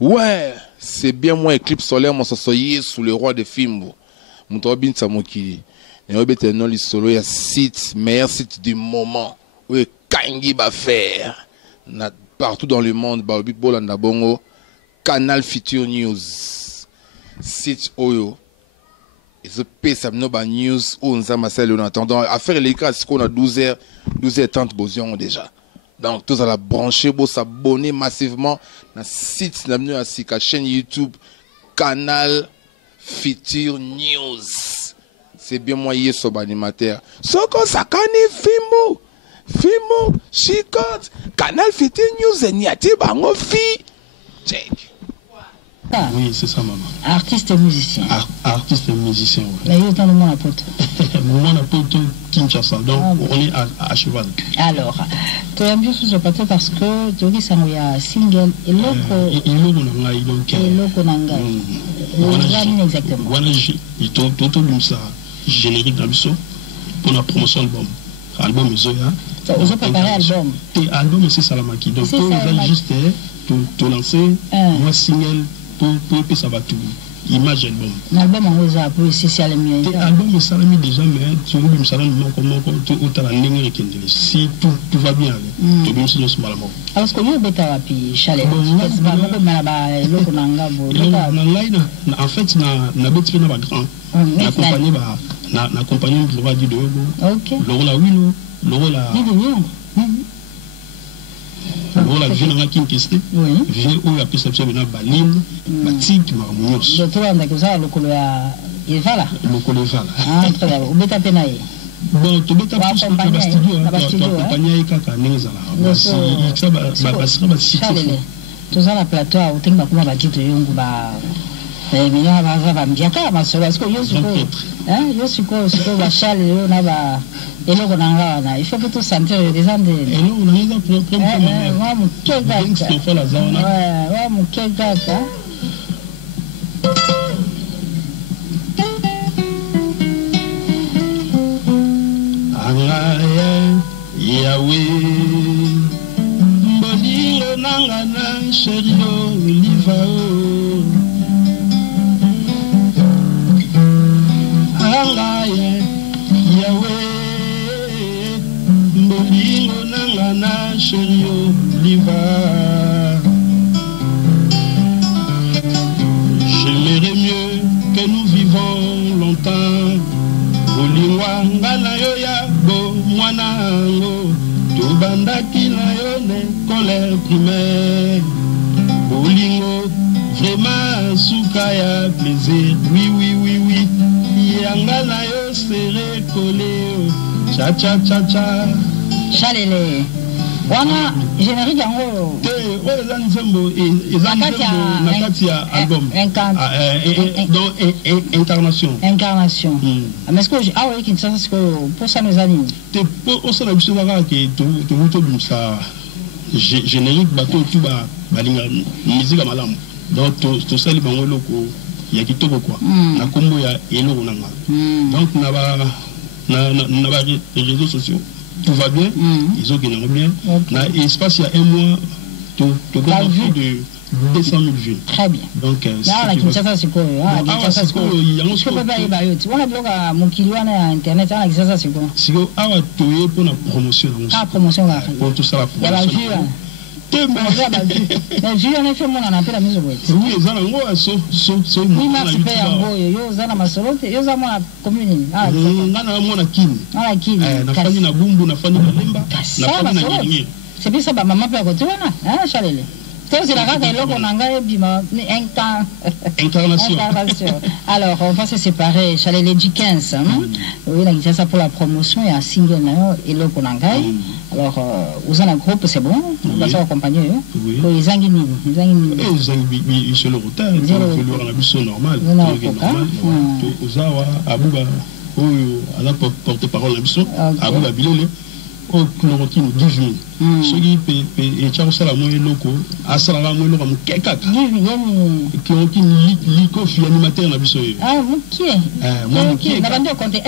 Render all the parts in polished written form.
Ouais, c'est bien moi Éclipse solaire mon sosoyer sous le roi des films. Mon tobin samokili. Et on bête non li solo ya site meilleur site du moment. Oui, kangi ba faire. Na partout dans le monde ba obi bolanda bongo. Canal Future News. Site oyo. Et ce pèse no ba news où on s'amaselle en attendant à faire les cas qu'on a 12h30 besoin déjà. Donc tous à la brancher pour s'abonner massivement dans le site de la chaîne YouTube Canal Future News. C'est bien moi hier sur animateur. Soko sakani Fimo Chicote Canal Future News et niati bango fi. Check. Ah. Oui, c'est ça, maman. Artiste et musicien. Artiste et musicien, oui. Mais il y a dans mon apôtre. Mon apôtre Kinshasa, donc on est à cheval. Alors, tu as bien chose peut-être parce que tu dis ça, il y a single et loco. Et loco nangai donc. Et loco nangai. Exactement. Voilà, il tout ça générique d'abso pour la promotion album. Album Zoya. Vous avez préparé album. Et album c'est Salamaki. Donc pour vous juste te lancer moi single pour que ça va tout. Image album. L'album on vous a appris si c'est le mieux. Album est salami déjà mais tu veux me salam comment tu as la ligne et si tout va bien tu veux nous sur malamo. Parce que nous beta wapi chalet. C'est pas beaucoup mais là loko nanga bo. En fait na beti na ba grand. Na accompagné le roi du Dogo. OK. Le la wino, le la la vie n'a qu'une question. Oui. Vie où la perception de la baline, batique, marmousse. Je trouve que ça, le colo il va là. Le colo va là. Ah, très bien. Vous mettez à peine. Bon, tu mettez à peine à Bastidio. Tu accompagnes Kaka Neza là. Ça va si. Tout ça, la plateau, on tient que ma petite yongu ba. Mais il y a un diaka, ma soeur, est-ce que je suis quoi, va chaler, on a ba. Et là, il faut que tout sentir des gens de. Et nous, on a mis un problème. Ouais, mon kegaka. Ouais, mon kegaka. Yahweh, Boliro Nangana, Cherio, Livao. Yahweh, Boliro Nangana, Cherio, Livao. J'aimerais mieux que nous vivons longtemps. Bolingwa ngana yo ya bo mwanango tubandaki na yo ne colère primaire. Bolingo vraiment suka ya plaisir. Oui. Yanga na yo serré collé. Cha cha cha cha. Chalele. Wana générique yango nzembo nakati ya album donc incarnation mais est-ce que ah oui Kinshasa c'est pour ça nos amis te pour ça la biso kaka ke to bimsa générique bato tout ba balinga musique malamu donc to sali bango loko ya kitoko quoi na kombo ya eloko nanga donc na ba réseaux sociaux tout va bien, ils ont gagné bien. Dans l'espace, il y a un mois, tu as vu de 200 000 vues. Très bien. Donc, là, la Kinshasa, c'est quoi? Je peux pas y aller. On a bloqué mon kilo à Internet, la Kinshasa, c'est quoi? Si vous avez pour la promotion. Ah, promotion, là. Pour tout ça, la promotion. Il y a la vue, mais j'ai un effet, on a appelé la mise au bout. Oui, ils ont un gros so. Oui, merci, père, en gros, ils ont la masolote, ils ont la commune. Ah, on a kin. Ah, kin. Na fani na bumbu, na fani na limba, na fani na nyinyi. C'est bien ça, maman peut côté là, hein, Chalele. C'est la carte là qu'on a et bima incarnation. Alors, on va se séparer. Chalele du 15. Oui, là, il ça pour la promotion, il y a un single et là qu'on a. Alors, vous avez un groupe, c'est bon. On va s'accompagner. Oui. Les Zangini. Ils sont le retard. Ils sont la mission normale. Ozawa, Abouba, à la porte-parole de la mission, Abouba Bilele. Au chloroquine 12 000. Ce qui est chargé à la moelle loco, à Salara moelle loco, quelqu'un. Chloroquine lico fille animateur na biso. Ah, vous qui est? Moi, qui est? N'a pas de compter.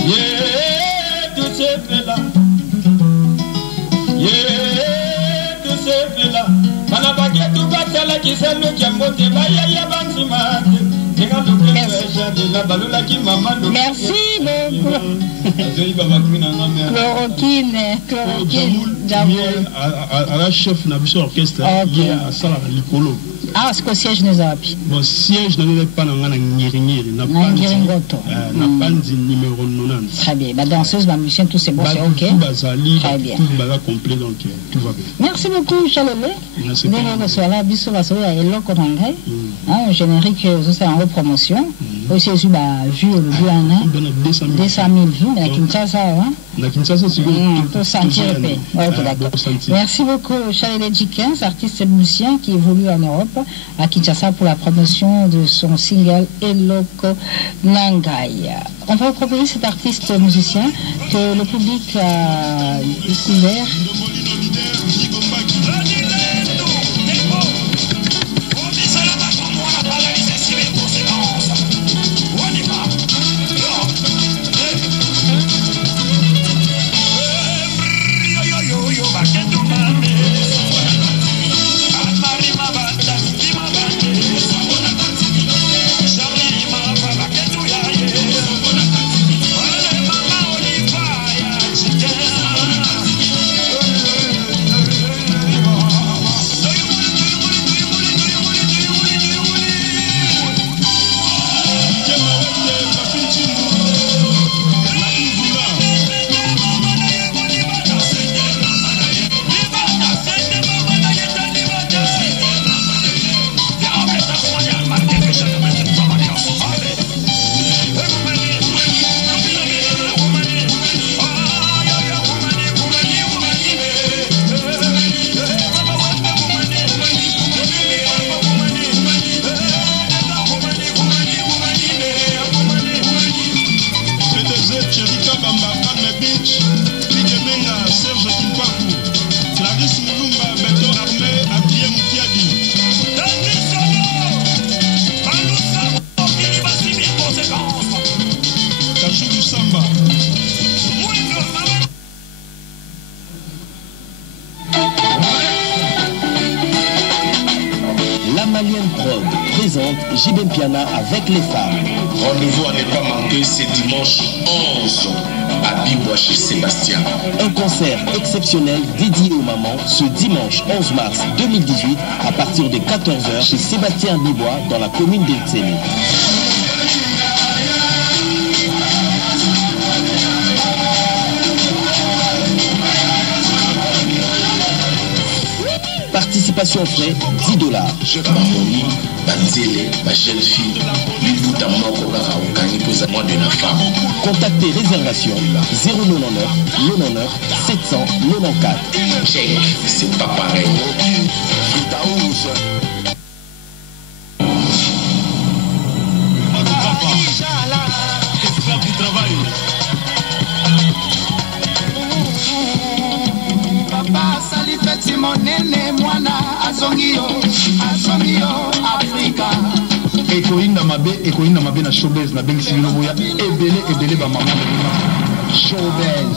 Yeah, tout c'est là. Merci beaucoup. Chloroquine, Jamoul. À la chef n'a pas orchestre. Ah, c'est qu'au siège nous a appris. Bon, siège ne pas dans un Ngiringiri. N'a pas de numéro 90. Très bien. Ma danseuse, ma musicien, tout c'est bon, c'est ok. Très bien. Tout va complet, donc tout va bien. Merci beaucoup, Chalolé. Merci beaucoup. Un générique, c'est en repromotion. Aussi, j'ai vu le but 200 000 vues, mais la Kinshasa, hein? La Kinshasa, c'est bon. Pour sentir le pays. Ok, d'accord. Merci beaucoup, Chalolé Dickens, artiste et musicien qui évolue en Europe, à Kinshasa, pour la promotion de son single Eloko Nangai. On va proposer cet artiste musicien que le public a découvert. JB Piana avec les femmes. Rendez-vous à ne pas manquer, c'est dimanche 11 à Bibois chez Sébastien. Un concert exceptionnel dédié aux mamans ce dimanche 11 mars 2018 à partir de 14h chez Sébastien Bibois dans la commune d'Eltseni. Participation frais $10. Mamoni, Banzele, ma jeune fille, Libuta Moko Kakaokani pour moi de la femme. Contactez réservation 099 99 794. Check, c'est pas pareil. Ekoinda mabe na showbiz na bengi sibino boya ebele ba mama showbiz.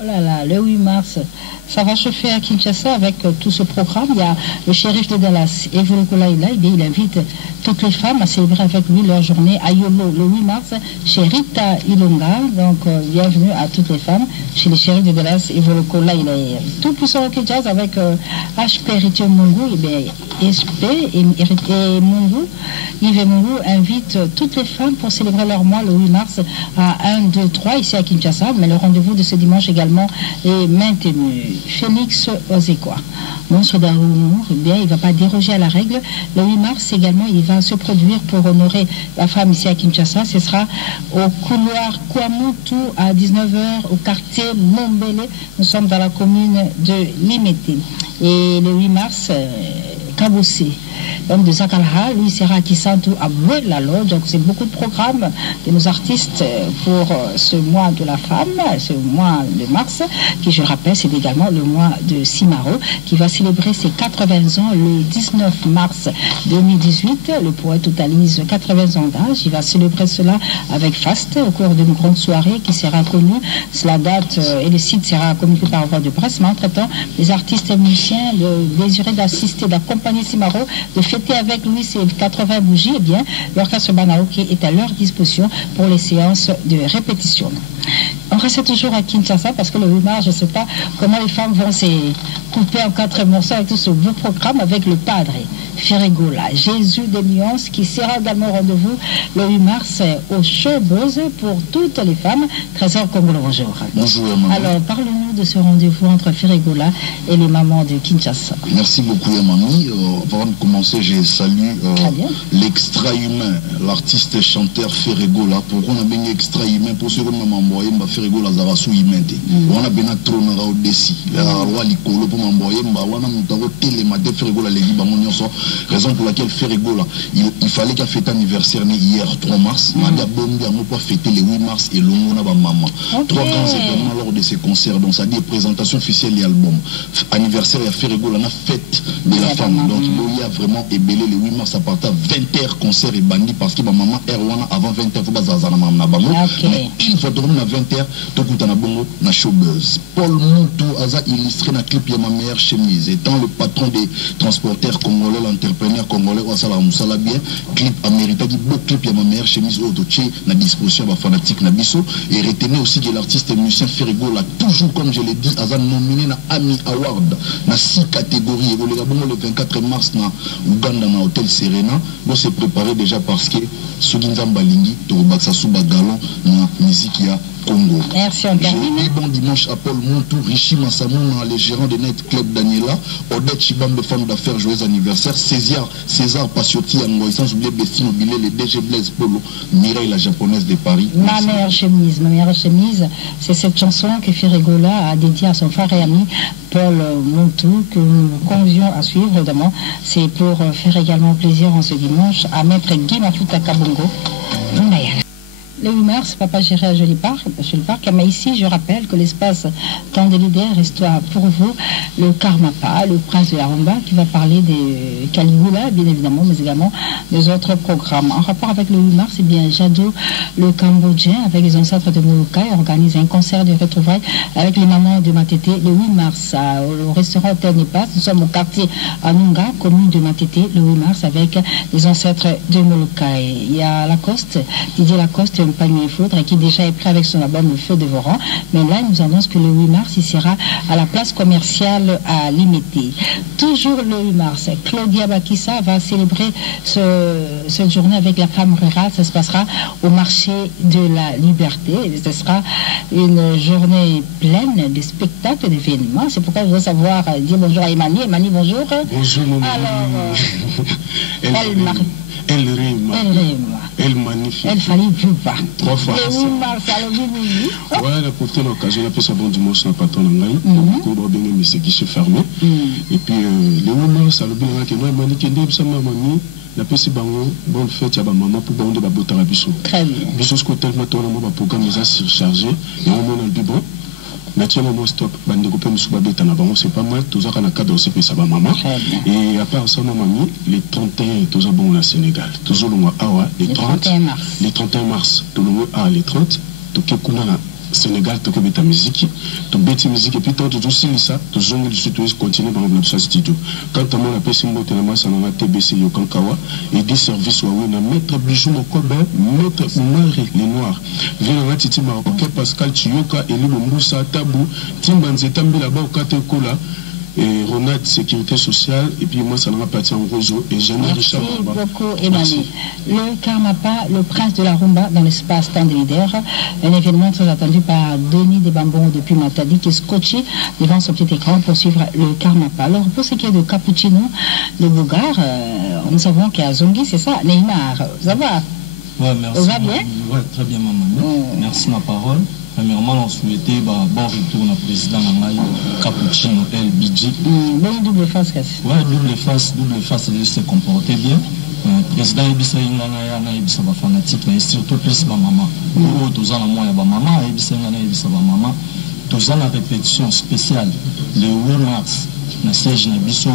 Oh là là, le 8 mars, ça va chauffer à Kinshasa avec tout ce programme. Il y a le shérif de Dallas, Evoloko Laila, il invite toutes les femmes à célébrer avec lui leur journée à Yolo le 8 mars chez Rita Ilonga. Donc bienvenue à toutes les femmes chez les shérifs de Dallas, Evoloko Laila. Tout pour son rock jazz avec HP Ritio Mungu. Et bien SP et Mungu, Yves Mungu invite toutes les femmes pour célébrer leur mois le 8 mars à 1, 2, 3 ici à Kinshasa. Mais le rendez-vous de ce dimanche également est maintenu. Félix Ozekwa, monstre d'amour, eh bien, il ne va pas déroger à la règle. Le 8 mars également, il va se produire pour honorer la femme ici à Kinshasa. Ce sera au couloir Kwamutu à 19h au quartier Mombele. Nous sommes dans la commune de Limete. Et le 8 mars, Kabossé. L'homme de Zakalha, lui, sera à Kisantu à Bouelalo. Donc, c'est beaucoup de programmes de nos artistes pour ce mois de la femme, ce mois de mars, qui, je rappelle, c'est également le mois de Simaro, qui va célébrer ses 80 ans le 19 mars 2018. Le poète totalise 80 ans d'âge. Il va célébrer cela avec faste au cours d'une grande soirée qui sera connue. La date et le site sera communiqué par voie de presse, mais entre-temps, les artistes et musiciens désirés d'assister, d'accompagner Simaro, de fêter avec lui ses 80 bougies, eh bien, l'orchestre Banaoke est à leur disposition pour les séances de répétition. On reste toujours à Kinshasa parce que le 8 mars, je ne sais pas comment les femmes vont se couper en 4 morceaux avec tout ce beau programme avec le Padre Ferregola, Jésus des nuances, qui sera également au rendez-vous le 8 mars au Showboz pour toutes les femmes. Trésor Congolo, bonjour. Bonjour, maman. Alors, parlons-nous de ce rendez-vous entre Ferregola et les mamans de Kinshasa. Merci beaucoup, Yamami. Avant de commencer, je salue l'extra-humain, l'artiste chanteur Ferregola. Pourquoi on a bien extra-humain? Pour ceux qui m'ont envoyé, Ferregola Zara sous-humain. On a bien tronara au déci. La roi Licolo pour m'envoyer, on a monté télématé Ferregola les Libanonions. Raison pour laquelle Ferregola, il fallait qu'il fête anniversaire hier 3 mars. On a bombé à moi pour fêter le 8 mars et l'on a maman. 3 grands événements lors de ces concerts. Donc ça dit présentation officielle de l'album. Anniversaire à Ferregola, on a fête de la femme. Donc il y a vraiment ébélé le 8 mars à partir de 20h concert et bandit parce que ma maman Erwana avant 20h il faut pas zazana maman bango. Mais une fois tourné à 20h, tout le temps bongo na showbuzz. Paul Moutou a illustré na clip ma meilleure chemise étant le patron des transporteurs congolais, l'entrepreneur congolais Ouassala Moussala bien clip américain qui beau clip ma meilleure chemise au dossier na disposition ba fanatique na biso et retenez aussi que l'artiste musicien Ferregola toujours comme je l'ai dit a nominé na Ami Award na 6 catégories et le 24 mars na Uganda na Hôtel Serena on s'est préparé déjà parce que Soginza Mbalingi Torobaksa Souba Galon na musique ya Congo. Merci, on termine. Bon dimanche à Paul Montou, Richi Massamouna, les gérants de Night Club Daniela, Odette Chibambe, femme d'affaires, joyeux anniversaire, César Passiotti, Angoï, sans oublier Bessie Mobilé, les DG Blaise Polo, Mireille, la japonaise de Paris. Ma meilleure chemise, c'est cette chanson que Ferregola a dédiée à son frère et ami Paul Montou, que nous convions à suivre, évidemment. C'est pour faire également plaisir en ce dimanche à Maître Guy Mafuta Kabongo. Le 8 mars, Papa j'irai à Joli Parc, mais ici je rappelle que l'espace Temps de leader restera pour vous le Karmapa, le prince de la rumba, qui va parler des Caligula, bien évidemment, mais également des autres programmes. En rapport avec le 8 mars, eh bien, Jado, le Cambodgien, avec les ancêtres de Molokai, organise un concert de retrouvailles avec les mamans de Matete le 8 mars au restaurant Hôtel Nepas. Nous sommes au quartier Anunga, commune de Matete, le 8 mars, avec les ancêtres de Molokai. Il y a Lacoste, Didier Lacoste, Panier Foudre, qui déjà est prêt avec son album Le Feu dévorant. Mais là, il nous annonce que le 8 mars, il sera à la place commerciale à Limité. Toujours le 8 mars, Claudia Bakissa va célébrer cette journée avec la femme rurale. Ça se passera au marché de la Liberté. Et ce sera une journée pleine de spectacles, d'événements. C'est pourquoi je voudrais savoir, dire bonjour à Emani. Emani, bonjour. Bonjour, maman. Alors, Elle rime. Elle magnifique. Elle fallait pas. 3 fois. Voilà, pour toute l'occasion, on a fait ça bon dimanche, on n'a pas tant d'engaï. On doit bien aimer ce guichet fermé. Et puis, le moment, ça le bien, que moi, je m'ai dit, ça m'a dit, la PC Bango, bonne fête, il y a maman pour Bango de Babotara Bissot. Très bien. Bissot, ce côté, maintenant, on a un programme déjà surchargé. Et on a dit, bon. Naturellement, stop, c'est pas mal, tout ça, on a cadre aussi pour ça, maman. Et à part ça, maman, les 31, tout ça, bon, au Sénégal, toujours le mois Awa, les 31 mars, tout le mois A, les 30, tout le monde Sénégal, tout le monde musique, tout le monde musique, et puis tout le ça, tout le monde continue dans le studio. Quand on a appelé Simbo, ça a TBC, Yokankawa, et des services, on a maître Bijou, maître Marie, les Noirs. Viens Titi Marocain, Pascal Tioka, et Moussa Tabou, Timbanzetambi là-bas au Katekola. Et Ronald Sécurité Sociale, et puis moi ça n'a pas été en réseau. Et Jeanne Richard. Merci beaucoup, Emmanuel. Le Karmapa, le prince de la rumba dans l'espace Temps de leader, un événement très attendu par Denis Desbambons depuis Matadi, qui est scotché devant son petit écran pour suivre le Karmapa. Alors pour ce qui est de Cappuccino, de Bougar, nous savons qu'il y a Zongi, c'est ça, Neymar, ça va? Ouais, merci. Ça va bien? Ouais, très bien, maman. Merci ma parole. Premièrement, on souhaitait bon retour au président Cappuccino El Bidji. Double face, qu'est-ce? Ouais, double face, il s'est comporté bien. Le président Ebissa Ingana Ebissa va fanatique, mais surtout plus ma maman. Tous en moi, ma maman, Ebissa Ingana Ebissa ma maman. Tous en la répétition spéciale le 8 mars, na siège na biso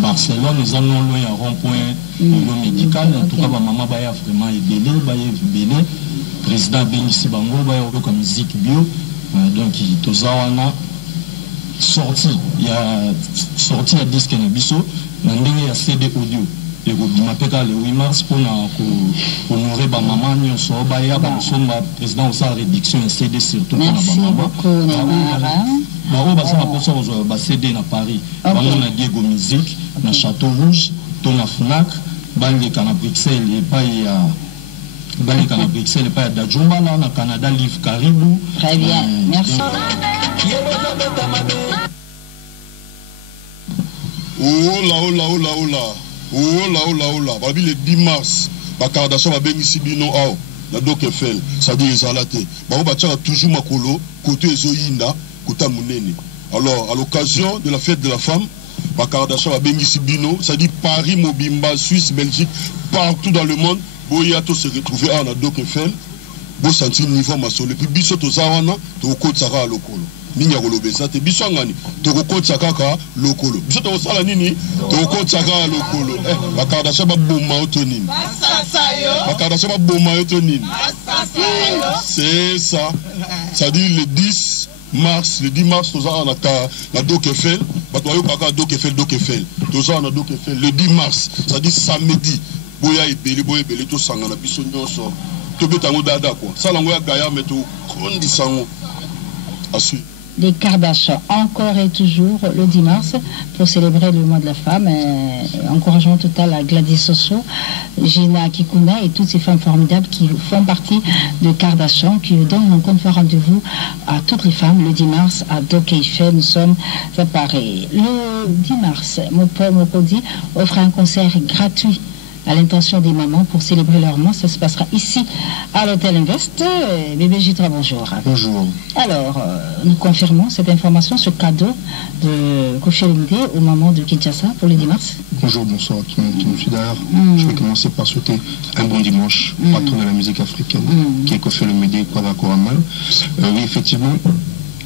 Barcelone, nous allons loin à rond-point le médical. En tout cas, ma maman va vraiment aider, va aider. Président Benisi Bango va y comme musique bio. Donc, tous en a sorti, il y a sorti un disque na biso, il y a CD audio. Et vous m'appelez le 8 mars pour honorer ma maman, nous sommes président de sa réduction CD surtout pour ma maman. Bah CD na Paris. On a Diego Musique, na Château Rouge, dans la FNAC, Balé Cana Bruxelles et pas il y a Balé Cana Bruxelles et pas il y a Dajumba là, na Canada Livre Caribou. Très bien, merci. Le 10 mars, Bakardasha va bénir Sibino Ao, la Doc Eiffel, ça dit Zalate. Baroba toujours Makolo, côté Zoïna, côté Mounene. Alors, à l'occasion de la fête de la femme, Bakardasha va bénir Sibino, ça dit Paris, Mobimba, Suisse, Belgique, partout dans le monde, Boyato se retrouver à la Doc Eiffel, Bo sentir niveau masolo, puis Biso Tozawana, Toko Tsara à Lokolo. Ninya kolobesa te biso ngani tokokotsa kaka lokolo biso tokosala nini tokokotsa lokolo bakardasha baboma otonini bakardasha baboma otonini c'est ça ça dit le 10 mars toza na Doc Eiffel batoyo kaka Doc Eiffel toza na Doc Eiffel le 10 mars ça dit samedi boya ebele to sangana biso nyonso to betango dada quoi ça lango ya gaya meto kondisango asu. Les Kardashians, encore et toujours le 10 mars, pour célébrer le mois de la femme. Encouragement total à Gladys Soso, Gina Kikuna et toutes ces femmes formidables qui font partie de Kardashian, qui donnent encore une fois rendez-vous à toutes les femmes le 10 mars à Doc Eiffel. Nous sommes à Paris. Le 10 mars, Mopodi offre un concert gratuit à l'intention des mamans pour célébrer leur mois. Ça se passera ici à l'hôtel Invest. Bébé Gitra, bonjour. Bonjour. Alors, nous confirmons cette information, ce cadeau de Kofi Olomide au moment de Kinshasa pour le 10 mars. Bonjour, bonsoir à tout le monde. D'ailleurs, je vais commencer par souhaiter un bon dimanche, patron de la musique africaine, qui est Kofi Olomide Kwadakoramal. Oui, effectivement,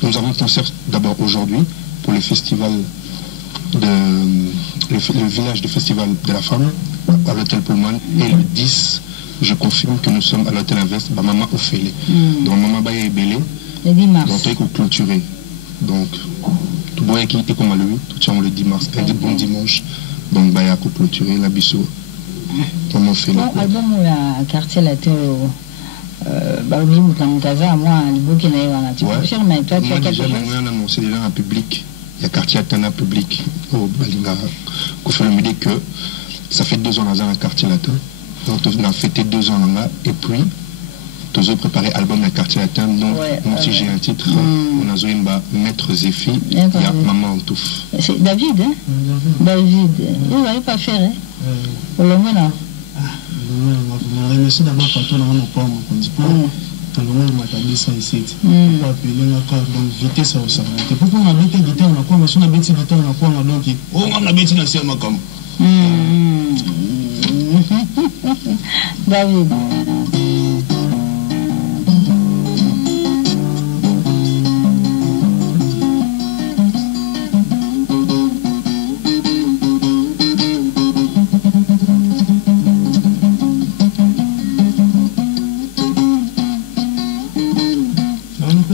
nous avons un concert d'abord aujourd'hui pour le festival le village du festival de la femme à l'hôtel Pullman, et le 10 je confirme que nous sommes à l'hôtel Invest Maman Ophélie. Donc Maman Baye Ebele le 10 mars donc il faut clôturer donc tout boy qui est comme à lui tout le 10 mars un bon dimanche donc Baye a clôturer la biseau Maman Ophélie. Bon album ou la quartier la théo Barobi Moutamoutaza moi le bouquin est tu confirmes mais toi tu as quelque chose. Non, c'est déjà un public. Il y a quartier Atana public au Balinga Kofi Olomide que ça fait 2 ans dans un quartier latin. Donc on a fêté 2 ans là et puis tous ont préparé album dans quartier latin. Donc moi si j'ai un titre, on a Zoimba Maître Zéfi, il y a Maman Antouf. C'est David, hein? David. Il va pas faire, hein? Pour le moment là. Je remercie d'abord Pato dans mon corps, mon diplôme. Dans le monde, je m'attendais ça ici. Pour appeler donc vite ça au salon. Pourquoi on a bêté guitare, on a quoi, mais si on a bêté guitare, on a quoi, donc on a bêté dans le comme. David.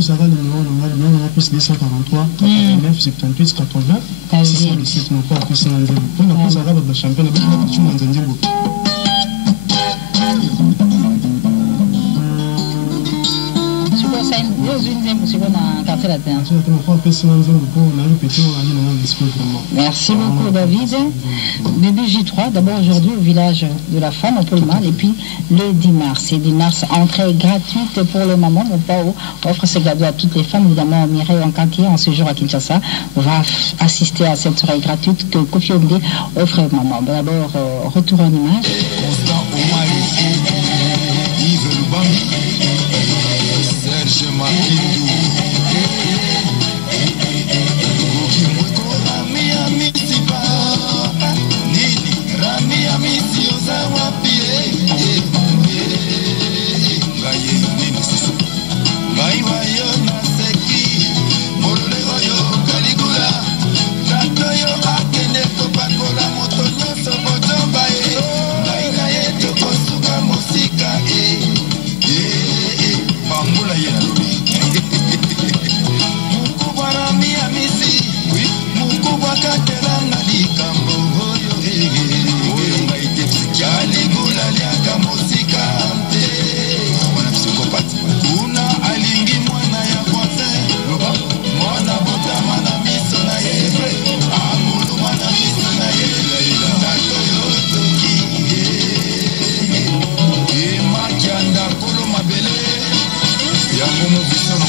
Ça va le numéro plus 243 9 78 80 617 non pas plus 100 pour la plus arabe de champion avec la question dans Nzembo. Merci beaucoup David. Bébé J3, d'abord aujourd'hui au village de la femme au Pullman et puis le 10 mars. Et 10 mars, entrée gratuite pour les mamans. Mon père offre ce cadeau à toutes les femmes. Évidemment, Mireille Encantier, en séjour à Kinshasa, va assister à cette soirée gratuite que Kofi Olomide offre aux mamans. D'abord, retour en image. Serge Marquis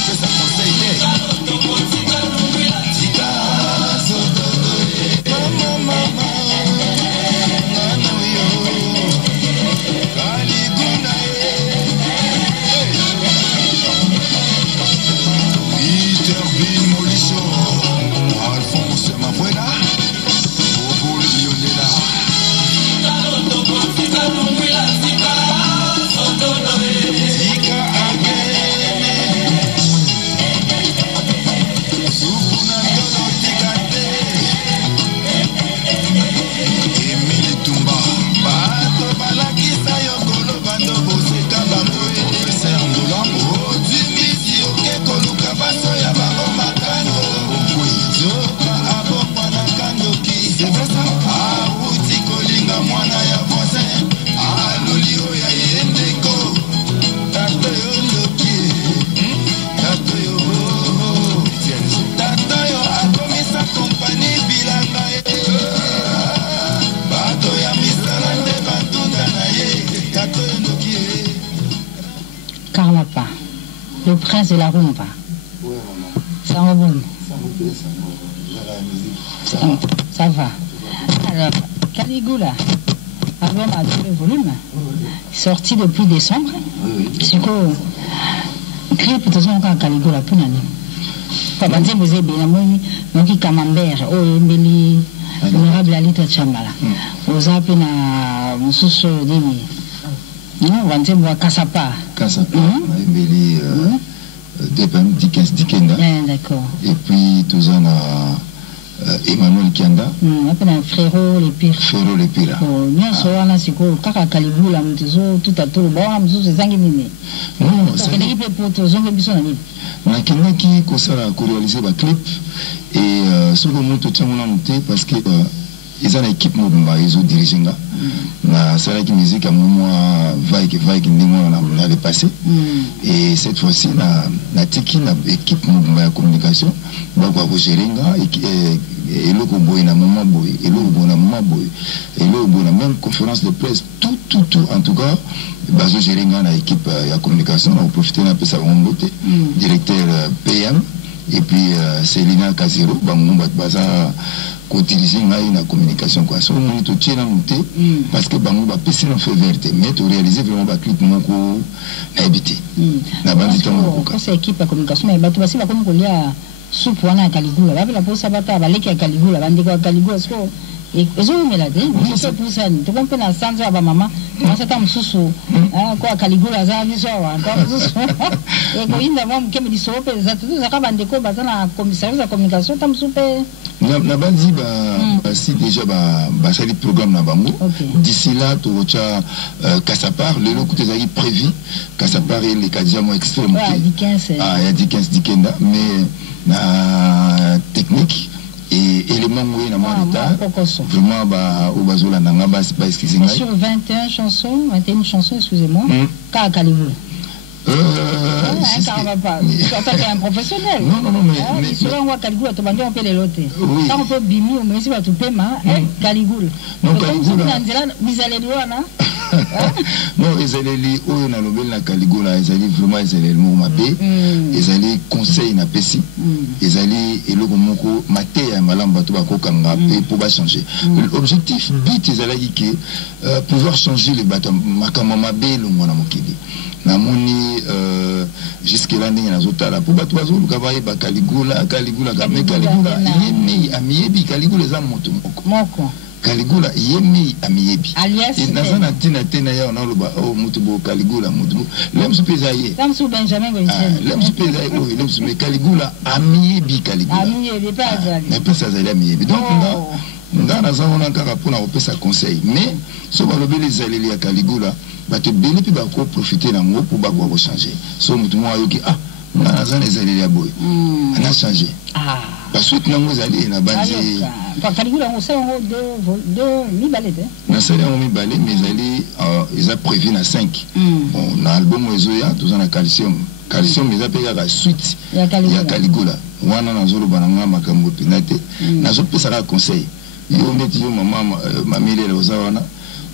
opesa conseil Karmapa, le prince de la rumba. Ça va bon. Ça va. Alors, Caligula, album à tous les volumes, sorti depuis décembre. C'est quoi? Clip de son cas Caligula pour l'année. Papa dit vous avez bien amour, donc Camembert, Mbeli, l'honorable Alita Chamala. Vous avez na mususu dimi. Non, on va dire Kasapa. Kasapa, Mbeli, Dikenda. D'accord. Et puis tous en Emmanuel Kianda. Après Frérot les pires. Frérot les pires. Bien sûr, on a ce qu'on kaka Caligula, tout à tout. Bon, nous c'est sanguininé. Non, c'est une équipe pour tous les bisons. On a quelqu'un qui commence à réaliser un clip et ce que nous tout on a noté parce que ils ont une équipe mobile, ils ont dirigé là. Na c'est la musique à moi vague qui on a dépassé et cette fois-ci na tiki na équipe mobile de communication donc on va gérer là et le boy na moment boy et le boy na moment boy et le boy na même conférence de presse tout en tout cas bazo gérer na équipe ya communication on profiter na pesa on beauté directeur PM et puis Célina Casero bango baza utiliser la communication quoi so on to tient monter parce que bango ba pesi na fait vérité mais to réaliser vraiment ba clip moko na habité na bandita moko ka c'est équipe de communication mais bato basi ba comme kolia soupe wana Caligula ba la posa bata ba leki ya Caligula bandika Caligula so et zo melade c'est pour ça to comprendre na sanza ba mama ça ta mususu quoi Caligula za biso wa et ko inda mom kemi di sope za tout ça ka bandeko baza na commissariat de communication ta musupe na banzi si déjà ça les programmes na bango d'ici là tu vois Kasapar le lot que tu prévu Kasapar et les cadres moi extrême il y a 15 Dikenda mais na technique et élément oui na moi vraiment au bazola nanga pas excusez sur 21 chansons excusez-moi Caligula. Un professionnel. Non, mais. Si on voit Caligula, on peut les loter. Ça, on peut bimi, mais si on peut paiement, Caligula. Non, Caligula. Non, ils allaient lire, on a l'objet la Caligula, ils allaient vraiment, ils allaient le mot mabé, ils allaient conseil na pesi, ils allaient, et le mot maté à malamba, tout bako kanga, pour pas changer. L'objectif, but, ils allaient dire que pouvoir changer les bâtiments, makamamabé, le mot na mokidi. Namoni jusque là ndenge nazotala po bato bazoluka bayeba Caligula kame Caligula yemi amiyebi Caligula eza moto moko Caligula yemi amiyebi naza na ntina te na ye onaloba o moto bo Caligula moto bo lemsu mpe eza ye lemsu Benjamin lemsu mpe eza ye oyo lemsu me Caligula amiyebi Caligula mais mpe azali amiyebi donc nga naza wana kaka mpona kopesa conseil mais so balobeli ezaleli ya Caligula bato beni mpe bako profiter nango mpo bakwa changer so motu moko ayoki nga naza na ezaleli ya boye ana changer basuite nango ezali na banzi nasali yango mibale mais ezali eza prévu na 5 na album ezoya toza na calcium eza mpe kaka suite ya Caligula wana nazoloba na nga makambo mpena te nazopesaka conseil yo ndeti yo mama mamelela oza wana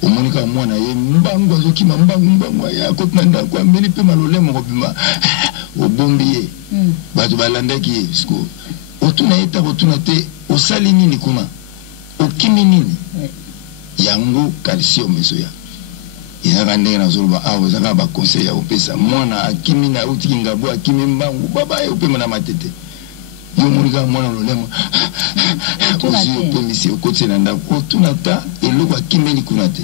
omonika mwana ye mbangu azokima mbangu ya koti na ndako ameli mpe malole moko bima obombi bato balandaki ye parce que otuna eta otuna te osali nini kuna okimi nini yango calcium ezoya ezaka ndenge nazoloba awa ezaka baconseil ya kopesa mwana akimi na utiki ngabo akimi mbangu baba ye opema na matete yo monika mwana lolemo ozi opemisi okoti na ndako otuna ta eloko akimeli kuna te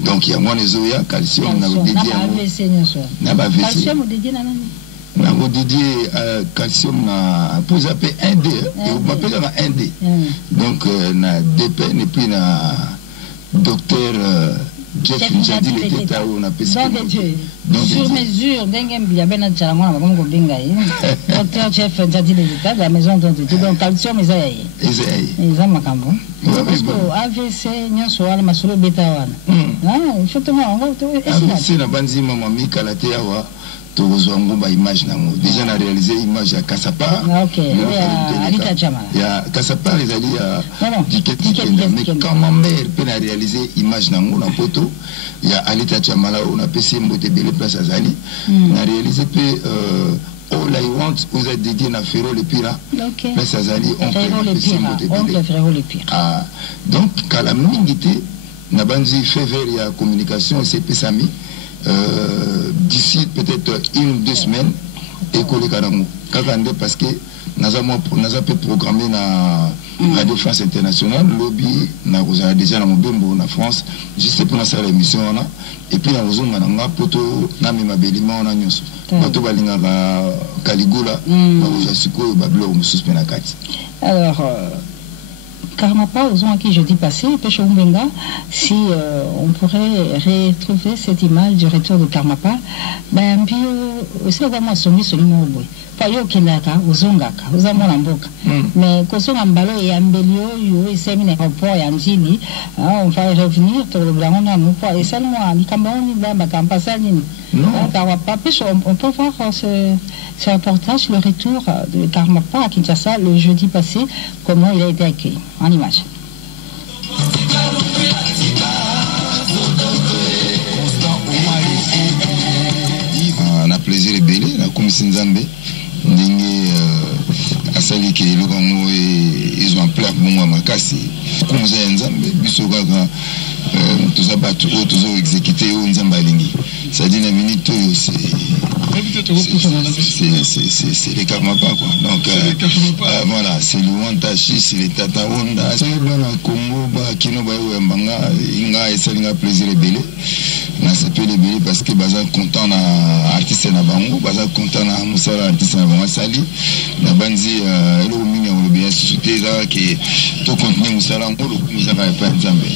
donc ya mwana ezoya calcium na kodédié na ba AVC calcium dédié na nani na kodédié calcium na pour appeler 1D et on m'appelle na 1D donc na DPN et puis na docteur Jeff Njadi l'État où on appelle ça sur mesure d'engem bien ben tchalama na comme binga docteur Jeff Njadi l'État de la maison de donc calcium ezaye makambo parce que AVC nyoso wala masolo beta wana il faut tomber en route AVC na banzi mama mika la te awa tozwa ngomba image nango déjà na réalisé image ya Kasapa Alita Chamala ya Kasapa ezali ya mais quand ma mère peut na réaliser image nango na photo ya Alita Chamala on a pesi mbote belle place azali na réalisé pe All I Want vous êtes dédié na Ferro le Pira place azali on fait Ferro le Pira donc kala mingité na banzi fait vers ya communication c'est pesami d'ici peut-être 1 ou 2 semaines école Karango Kakande parce que nous avons pu programmer na Radio France Internationale lobby na kozala déjà na mobembo na France juste pour na sala émission wana et puis na ozonga na nga poto na mimabelima wana nyonso bato balingaka Caligula na ozasiko bablo mususu na kati alors Karmapa, aux à qui jeudi passé, Pêche Umbenga, si on pourrait retrouver cette image du retour de Karmapa, ben, puis aussi, on va m'en soumettre sur le mot. Pas yo Kendaka, aux Ongaka, aux Amolamboka. Mais quand on a un ballon et un bélio, il s'est mis à l'aéroport et en Gini, on va revenir pour le blanc, on a nous pas. Et ça, nous, on dit on peut voir ce reportage, le retour de Karmapa à Kinshasa le jeudi passé, comment il a été accueilli en image. On a plaisir et belé, la commission Nzambe, ndenge asali ke lokango ils ont en place bon à makasi. Comme Nzambe, biso kaka tous battu tous exécuté au Nzambe alingi. Ça dit la minute c'est les Karmapa quoi. Donc voilà, c'est le Wantachi, c'est les Tata Honda. C'est le Congo, Kino Bayo Mbanga, Inga et Salinga plaisir et belé. Na sepe les belé parce que baza content na artiste na bango, baza content na musala artiste na bango sali. Na banzi elo mingi on bien souté ça qui to continuer musala ngolo musala pas Nzambe.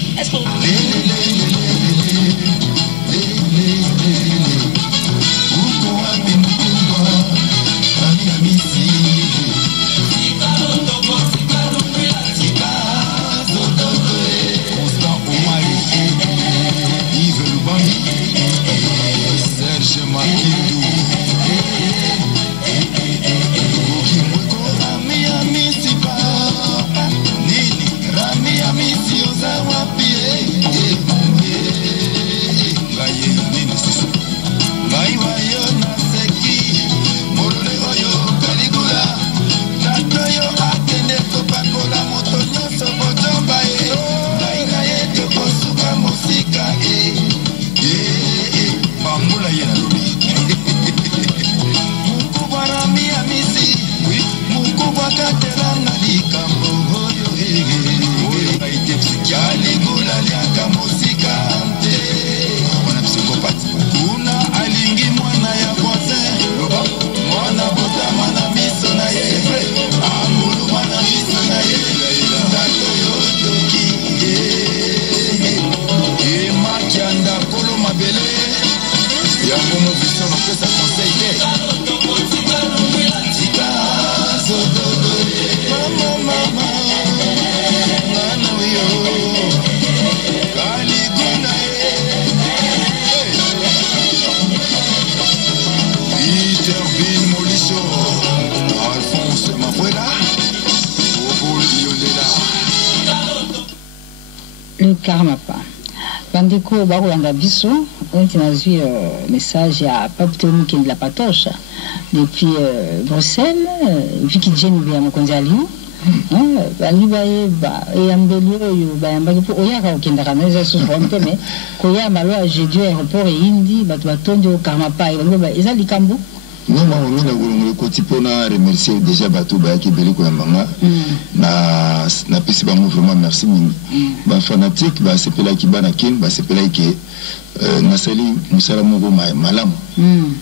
Le Karmapa. bandeko bakolanda biso onti nazwi message ya Pape Théomi de la Patoche depuis Bruxelles Vicky Jane ya mokonzi ya Lyon bali bayeba eyambeli oyo bayambaki mpo oyaka okendaka na eza susu te me koyamba lo ya jeudi aéroport eyindi bato batondi okama pai eza likambo non moi na ngolongolo koti mpona remercier déjà bato bayaki ebele koyambanga na pesi bango vraiment merci mingi bafanatique basepelaki bana kini basepelaki ke nasali mosala moko malamu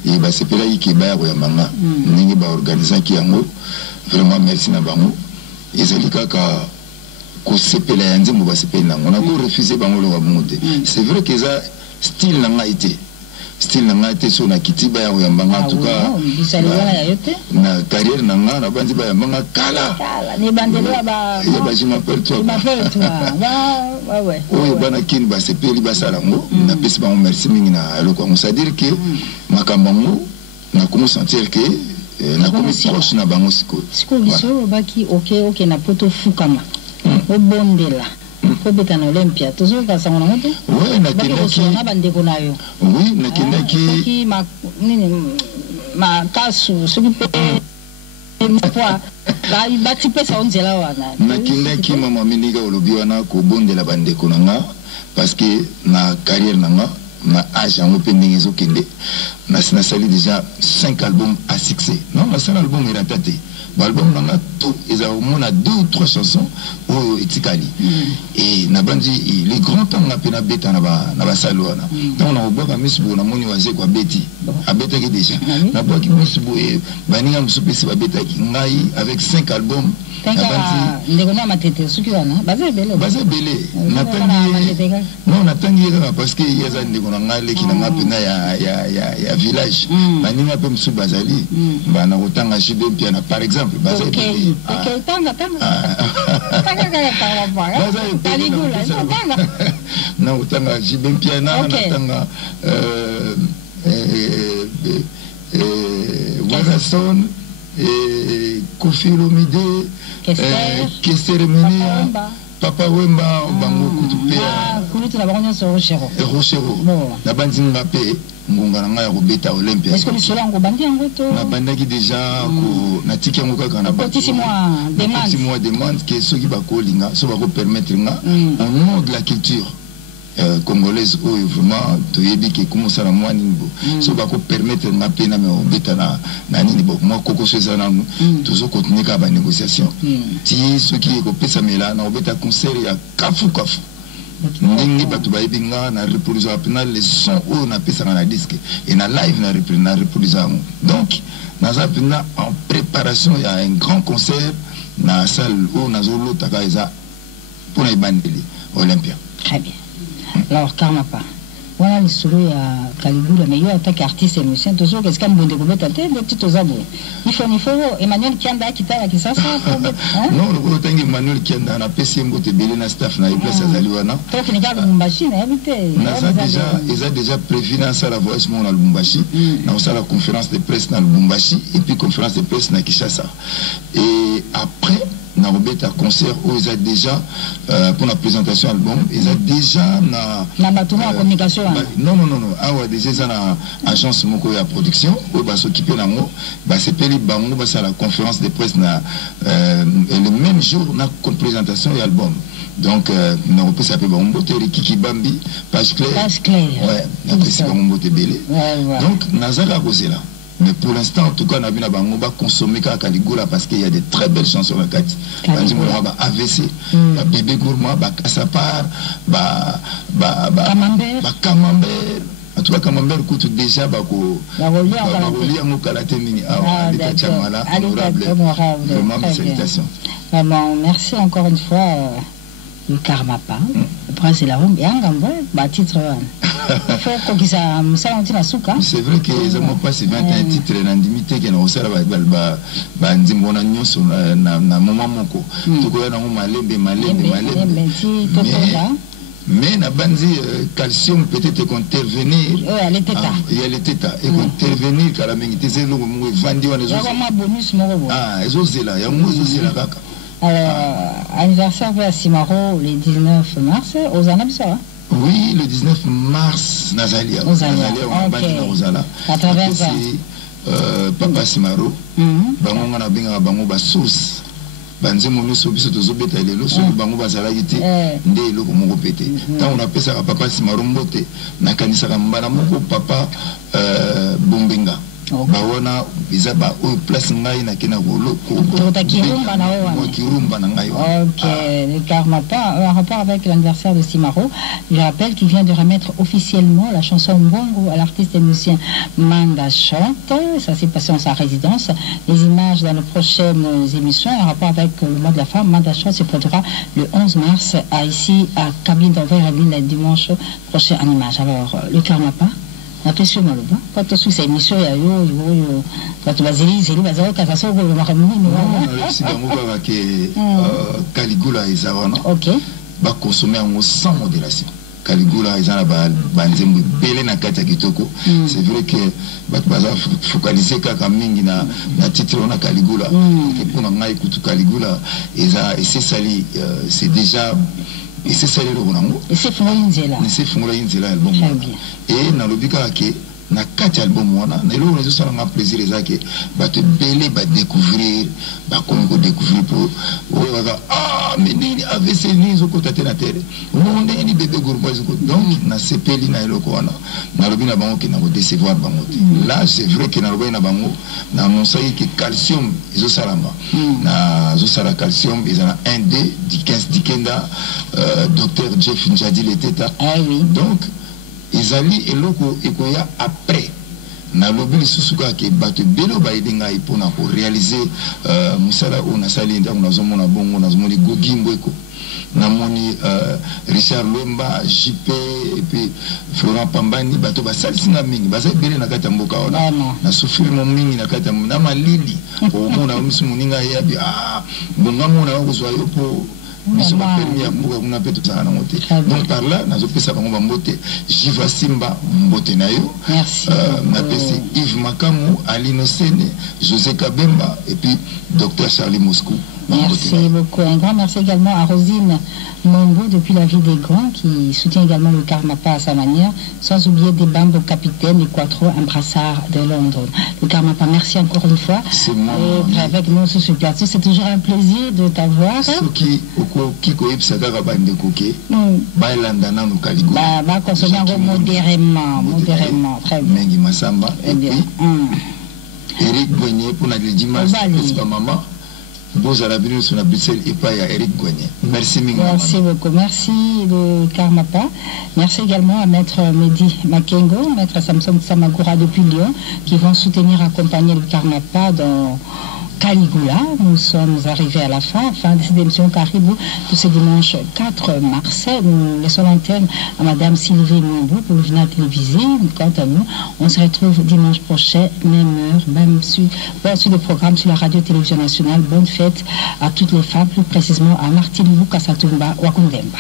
e basepelaki ke baya koyambanga ndenge baorganizaki yango vraiment merci na bango ezali kaka kosepela ya nzembo basepeli nango nako refuse bango loka bongo te c'est vrai que eza style na ngai te style na ngai te so na kiti baya koyambanga en tout cas na carrière na ngai na bandi bayambanga kala ni bandelo ya ba je m'appelle toi oyo bana kini basepeli basala ngo na pesi bango merci mingi na eloko yango c'est-à-dire que makambo yango nakomi sentir que nakomi proche na bango sikoyo biso baki oke na poto fukama obondela obeta na Olympia tozoka sango nango te oui nakendaki na bandeko na yo oui nakendaki makasu soki mpe bati pesa onzela wana nakendaki mama minika olobi wana kobondela bandeko na nga parce que na carrière na nga na âge yango mpe ndenge ezokende nasali déjà 5 albums à succès non nasala album erata te l'album nanga tout ils ont au moins 2 ou 3 chansons au etikali et na bandi les grands temps na pena beta na ba salwana donc na oboka misbu na moni waze kwa beti abeta ki déjà na boki misbu e baninga musupesi ba beta ki ngai avec 5 albums na bandi ndeko na matete suki wana baze bele na tangi non na tangi parce que yaza ndeko na ngai leki na ngapena ya village baninga pe musu bazali bana kotanga shibe pia na par exemple okay, tanga. Na utanga jibempiana na tanga Warason Kofi Olomide Keseremenia Papa Wemba bango kutupea kulutu na bango so Rochero na bandinga pe ngonga na ya kobeta Olympia est-ce que le sola ngo bandi yango to na bandaki déjà ko na tiki yango kaka na ba petit mois demande que ceux qui ba ko linga so ba ko permettre nga au nom de la culture congolaise oyo vraiment toyebi ke comment ça la moi nimbo so ba ko permettre nga pe na me obeta na nini bo moi koko seza na toujours continuer ka ba négociation ti ceux qui ko pesa mela na obeta concert ya kafu ndenge bato bayebi nga na reproduire apena les sons oyo napesaka na disque et na live na reproduire yango donc naza pena en préparation ya un grand concert na salle oyo nazolotaka eza mpona ebandeli Olympia. Très bien. Alors Karmapa wana lisolo ya Kaligula mais yo attaque artiste et musicien toujours qu'est-ce qu'on bonde kobeta te de petit ozabo il faut Emmanuel Kianda kitala kisasa non le gros tangi Emmanuel Kianda na pesi mbote belé na staff na place azali wana to kinika Lubumbashi na habité ils déjà prévu na sala voice mon na Lubumbashi na sala conférence de presse na Lubumbashi et puis conférence de presse na Kinshasa et après na robeta concert où ils ont déjà pour la présentation album ils ont déjà na batuma communication non awa déjà ça na agence moko ya production où va s'occuper na mo ba sepeli bango ba ça la conférence de presse na le même jour na présentation et album donc na repose ça peut bango te Kiki Bambi page claire ouais après c'est bango te belé donc nazala kozela. Mais pour l'instant, en tout cas, on va consommer Kaligula parce qu'il y a de très belles chansons à Kati. On va AVC, Bébé Gourmand, Kassapar, Camembert. En tout cas, Camembert coûte déjà Bako. Vraiment, mes salutations. Merci encore une fois. Le Karmapa, après c'est la rumba, un titre. C'est vrai que les hommes passent 21 titres dans l'intimité qui n'ont pas na moment moko. Tout le monde malembe. Mais na bandi calcium peut-être intervenir. Il y a les tétas et intervenir car la mengite c'est le mot vandi on anniversaire à Simaro le 19 mars aux Anabsa. Oui, le 19 mars, Nazalia. Nazalia, on a ok. Rosala. 80 ans. Papa Simaro, bango na benga bango ba source. Banze mono so biso to zobeta lelo so bango bazala yite nde eloko moko pete. Tant on appelle ça Papa Simaro mbote na kanisa ka mbana moko Papa Bombenga. Bawana biza ba o place ngai na kina goloko. Kirumba na wana. Kirumba na ngai. Ok, le Karmapa, en rapport avec l'anniversaire de Simaro, je rappelle qu'il vient de remettre officiellement la chanson Mbongo à l'artiste et musicien Manda Chante. Ça s'est passé en sa résidence. Les images dans nos prochaines émissions en rapport avec le mois de la femme, Manda Chante se produira le 11 mars ici à Cabine d'Envers-la-Ville le dimanche prochain en image. Alors, le Karmapa. Attention maloba quand tu suis émission ya yo quand tu vas zeli bazao ka façon ko makamuni no si bango ba ke Caligula ezana OK ba consommer en sans modération. Caligula ezana ba nzembo belé na kati ya kitoko. C'est vrai que ba baza focaliser ka mingi na titre na Caligula et pour ngai kutu Caligula eza et c'est sali c'est déjà et c'est ça le ronango et c'est Fungoinzela album et na lobika ke na kati album wana na lo rezo sala nga plaisir ezake ba te belé ba découvrir ba ko découvrir pour mais nini AVC ni zoko tatena tele monde ni bébé gourbo zoko donc na sepeli na eloko wana na lobina bango ke na ko décevoir bango là c'est vrai que na lobina na bango na monsai ke calcium ezo salama na zo sala calcium ezana 1D dikenda docteur Jeff Njadi leteta donc ezali eloko ekoya après na lobili susuka ke bato belo ba idenga ipona ko réaliser musala ona sali ndango nazomona bongo nazomoni Gogimbo eko namoni Richard Lomba JP et puis Florent Pambani bato basalisinga mingi basa bele na kata mboka ona na souffrir mo mingi na kata na malili o mona musu muninga ya bi bonga mona ko zwa yo po biso ba permis ya mboka kuna pe tout ça na moté donc par là nazo pesa bango ba mbote Jiva Simba mbote na yo merci na pesi Yves Makamu Alino Sene José Kabemba et puis Docteur Charlie Moscou. Merci beaucoup. Un grand merci également à Rosine Mongo depuis la ville des Grands qui soutient également le Karmapa à sa manière, sans oublier des Bambo Capitaine et Quattro un brassard de Londres. Le Karmapa, merci encore une fois. C'est moi. Et avec nous sur ce plateau, c'est toujours un plaisir de t'avoir. Soki koyeb sagara bande koke bailanda nanu Caligula. Ba consommer modérément, très bien. Mengi Masamba et puis Eric Gouagné pour la dimanche c'est pas maman. Merci beaucoup. Merci le Karmapa. Merci également à Maître Mehdi Makengo, Maître Samson Samagura depuis Lyon, qui vont soutenir, accompagner le Karmapa dans Caligula. Nous sommes arrivés à la fin de cette émission Caribou de ce dimanche 4 mars. Nous laissons l'antenne à Madame Sylvie Mombou pour le journal télévisé. Quant à nous, on se retrouve dimanche prochain, même heure, même sur le programme sur la radio-télévision nationale. Bonne fête à toutes les femmes, plus précisément à Martine Lukasatumba Wakundemba.